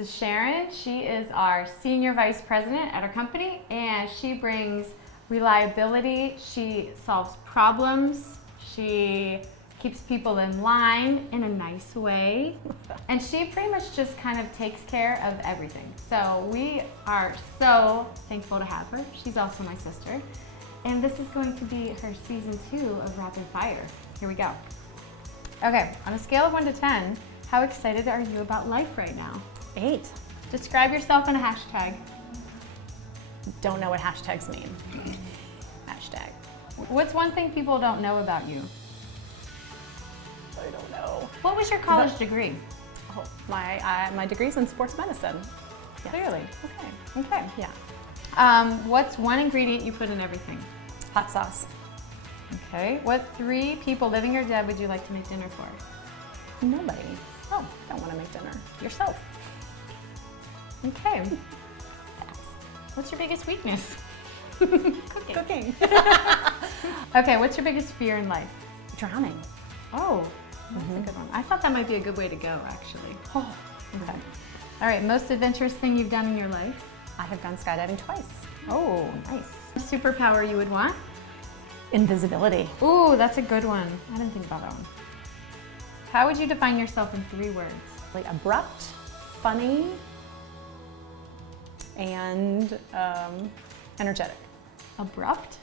is Sharon. She is our Senior Vice President at our company, and she brings reliability. She solves problems. She keeps people in line in a nice way. And she pretty much just kind of takes care of everything. So we are so thankful to have her. She's also my sister. And this is going to be her season 2 of Rapid Fire. Here we go. Okay, on a scale of 1 to 10, how excited are you about life right now? 8. Describe yourself in a hashtag. Don't know what hashtags mean. Hashtag. What's one thing people don't know about you? I don't know. What was your college degree? Oh, my degree's in sports medicine. Yes. Clearly. Okay. Okay. Yeah. What's one ingredient you put in everything? Hot sauce. Okay. What 3 people, living or dead, would you like to make dinner for? Nobody. Oh, don't want to make dinner. Yourself. Okay. What's your biggest weakness? Cooking. Okay. What's your biggest fear in life? Drowning. Oh, that's a good one. I thought that might be a good way to go, actually. Oh, okay. All right. Most adventurous thing you've done in your life? I have gone skydiving twice. Oh, nice. Superpower you would want? Invisibility. Ooh, that's a good one. I didn't think about that one. How would you define yourself in 3 words? Like abrupt, funny, and energetic. Abrupt?